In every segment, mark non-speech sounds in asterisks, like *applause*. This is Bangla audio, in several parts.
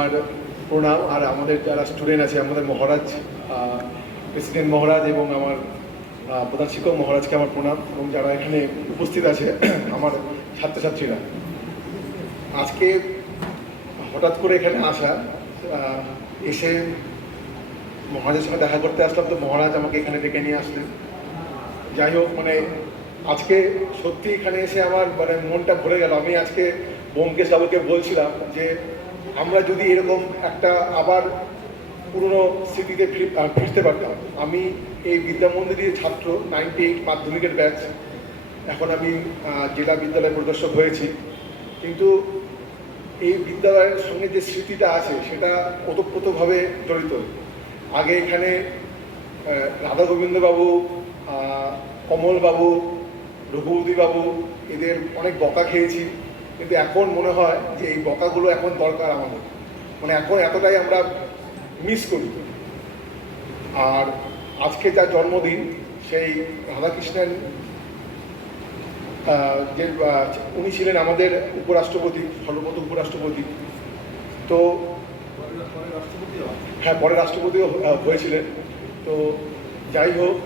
আর প্রণাম, আর আমাদের যারা স্টুডেন্ট আছে, আমাদের মহারাজ প্রেসিডেন্ট মহারাজ এবং আমার প্রধান শিক্ষক মহারাজকে আমার প্রণাম এবং যারা এখানে উপস্থিত আছে, *clears throat* আমার ছাত্রছাত্রীরা। আজকে হঠাৎ করে এখানে আসা এসে মহারাজের সঙ্গে দেখা করতে আসলাম তো মহারাজ আমাকে এখানে ডেকে নিয়ে আসলেন। যাই হোক মানে আজকে সত্যি এখানে এসে আমার মানে মনটা ভরে গেল। আমি আজকে বোমকেশ বাবুকে বলছিলাম যে আমরা যদি এরকম একটা আবার পুরনো স্মৃতিতে ফির- ফিরতে পারতাম। আমি এই বিদ্যা মন্দিরের ছাত্র নাইনটি এইট মাধ্যমিকের ব্যাচ এখন আমি জেলা বিদ্যালয় প্রদর্শক হয়েছি। কিন্তু এই বিদ্যালয়ের সঙ্গে যে স্মৃতিটা আছে সেটা ওতপ্রোতভাবে জড়িত। আগে এখানে রাধা গোবিন্দ বাবু আহ, কমল বাবু রঘুবতী বাবু এদের অনেক বকা খেয়েছি। কিন্তু এখন মনে হয় যে এই বকাগুলো এখন দরকার আমাদের। মানে এখন এতটাই আমরা মিস করি। আর আজকে যার জন্মদিন, সেই রাধাকৃষ্ণের যে উনি ছিলেন আমাদের উপরাষ্ট্রপতি, সর্বপ্রথম উপরাষ্ট্রপতি। তো হ্যাঁ পরে রাষ্ট্রপতিও হয়েছিলেন। তো যাই হোক,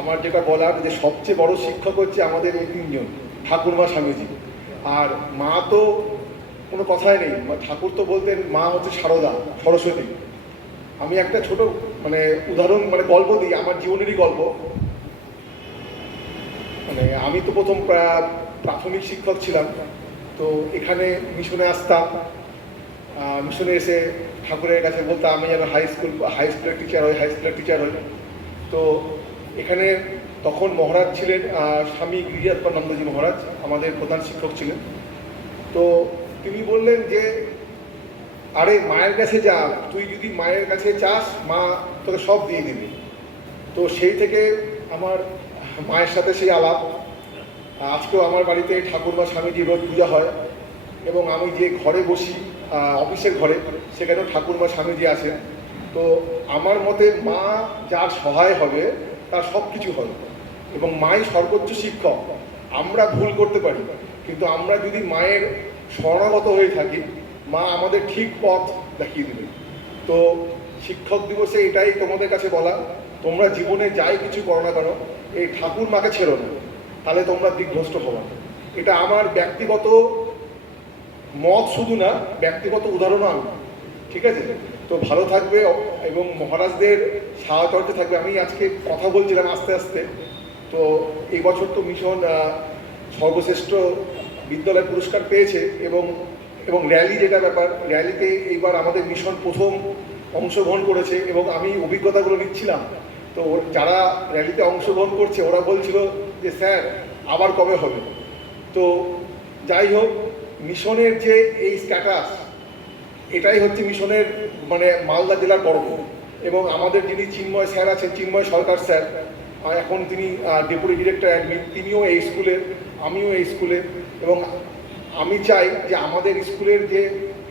আমার যেটা বলার যে সবচেয়ে বড় শিক্ষক হচ্ছে আমাদের এই তিনজন, ঠাকুরমা স্বামীজি। আর মা তো কোনো কথাই নেই। ঠাকুর তো বলতেন, মা হচ্ছে সারদা, সরস্বতী। আমি একটা ছোট মানে উদাহরণ মানে গল্প দিই, আমার জীবনেরই গল্প। মানে আমি তো প্রথম প্রা- প্রাথমিক শিক্ষক ছিলাম, তো এখানে মিশনে আসতাম। মিশনে এসে ঠাকুরের কাছে বলতাম, আমি যেন হাই স্কুল হাই স্কুলের টিচার হই হাই স্কুলের টিচার হই। তো এখানে তখন মহারাজ ছিলেন স্বামী গিরিজাত্মানন্দজি মহারাজ, আমাদের প্রধান শিক্ষক ছিলেন। তো তিনি বললেন যে, আরে, মায়ের কাছে যা, তুই যদি মায়ের কাছে চাস, মা তোকে সব দিয়ে দিবে। তো সেই থেকে আমার মায়ের সাথে সেই আলাপ। আজকেও আমার বাড়িতে ঠাকুর বা স্বামীজি রোজ পূজা হয় এবং আমি যে ঘরে বসি অফিসের ঘরে, সেখানেও ঠাকুর মা স্বামীজি আছেন। তো আমার মতে মা যার সহায় হবে, তার সব কিছু হবে। এবং মাই সর্বোচ্চ শিক্ষক। আমরা ভুল করতে পারি, কিন্তু আমরা যদি মায়ের শরণাগত হয়ে থাকি, মা আমাদের ঠিক পথ দেখিয়ে দেবে। তো শিক্ষক দিবসে এটাই তোমাদের কাছে বলা, তোমরা জীবনে যাই কিছু করো না কেন, এই ঠাকুর মাকে ছেড়ো না, তাহলে তোমরা দিগ্ভ্রষ্ট হবা এটা আমার ব্যক্তিগত মত শুধু না, ব্যক্তিগত উদাহরণ আমি। ঠিক আছে? তো ভালো থাকবে এবং মহারাজদের সাহায্যে থাকবে। আমি আজকে কথা বলছিলাম আস্তে আস্তে। তো এই বছর তো মিশন সর্বশ্রেষ্ঠ বিদ্যালয় পুরস্কার পেয়েছে এবং এবং র্যালি যেটা ব্যাপার, র্যালিতে এইবার আমাদের মিশন প্রথম অংশগ্রহণ করেছে এবং আমি অভিজ্ঞতাগুলো নিচ্ছিলাম। তো যারা র্যালিতে অংশগ্রহণ করছে, ওরা বলছিল যে, স্যার, আবার কবে হবে? তো যাই হোক, মিশনের যে এই স্ট্যাটাস এটাই হচ্ছে মিশনের মানে মালদা জেলার গর্ব। এবং আমাদের যিনি চিন্ময় স্যার আছেন, চিন্ময় সরকার স্যার এখন তিনি ডেপুটি ডিরেক্টর অ্যাডমিন তিনিও এই স্কুলের আমিও এই স্কুলে। এবং আমি চাই যে আমাদের স্কুলের যে,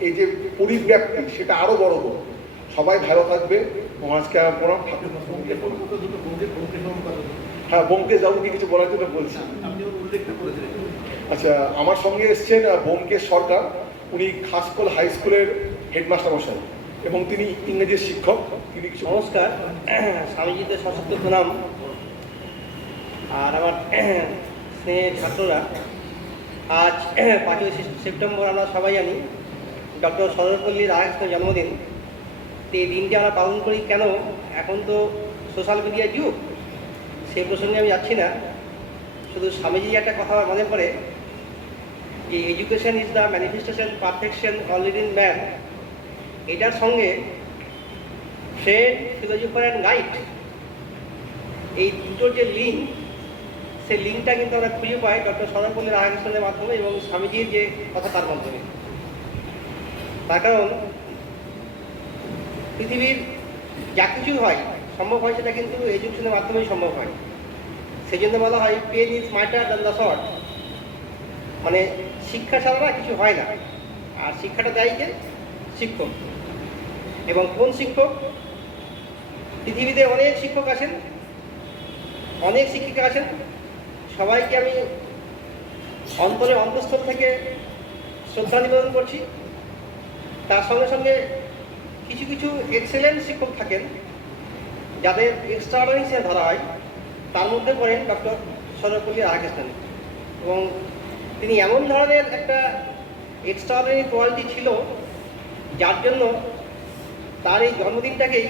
এই যে পরিব্যাপ্তি, সেটা আরও বড় হোক। সবাই ভালো থাকবে। মহাজকে প্রণাম। হ্যাঁ বোমকেশ বাবুকে কিছু বলার জন্য বলছি। আচ্ছা আমার সঙ্গে এসছেন ব্যোমকেশ সরকার। উনি খাসকোল হাই স্কুলের হেডমাস্টার মশাই। এবং তিনি ইংরেজির শিক্ষক। তিনি কিছু নমস্কার স্বামীজিতে সশস্ত্র প্রণাম। আর আমার স্নেহের ছাত্ররা, আজ পাঁচই সেপ্টেম্বর আমরা সবাই জানি, ডক্টর সদরপল্লী রাধাকৃষ্ণের জন্মদিন। তো এই দিনটি আমরা পালন করি কেন? এখন তো সোশ্যাল মিডিয়ার যুগ। সেই প্রসঙ্গে আমি যাচ্ছি না। শুধু স্বামীজি একটা কথা আমার মনে পড়ে যে education is the manifestation perfection already in man এটার সঙ্গে ট্রেড ফিলোজফার অ্যান্ড গাইড। এই দুটোর যে লিঙ্ক, সেই লিঙ্কটা কিন্তু আমরা খুঁজে পাই ডক্টর সদরপল্লী রাধাকৃষ্ণনের মাধ্যমে এবং স্বামীজির যে কথা তার মাধ্যমে। তার কারণ, পৃথিবীর যা কিছু হয়, সম্ভব হয় সেটা কিন্তু এডুকেশনের মাধ্যমেই সম্ভব হয়। সেই জন্য বলা হয় pen is mightier than the sword মানে শিক্ষা ছাড়া কিছু হয় না। আর শিক্ষাটা দেয় কে? শিক্ষক। এবং কোন শিক্ষক? পৃথিবীতে অনেক শিক্ষক আছেন। অনেক শিক্ষিকা আছেন। সবাইকে আমি অন্তরে অন্তঃস্থল থেকে শ্রদ্ধা নিবেদন করছি। তার সঙ্গে সঙ্গে কিছু কিছু এক্সেলেন্ট শিক্ষক থাকেন, যাদের এক্সট্রাঅর্ডিনারি হিসেবে ধরা হয়, তার মধ্যে পড়েন ডক্টর সর্বপল্লী রাধাকৃষ্ণন। এবং তিনি এমন ধরনের একটা এক্সট্রাঅর্ডিনারি কোয়ালিটি ছিল, যার জন্য তার এই জন্মদিনটাকেই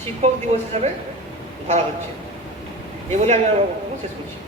শিক্ষক দিবস হিসাবে ধরা হচ্ছে। এ বলে আমি আমার বক্তব্য শেষ করছি।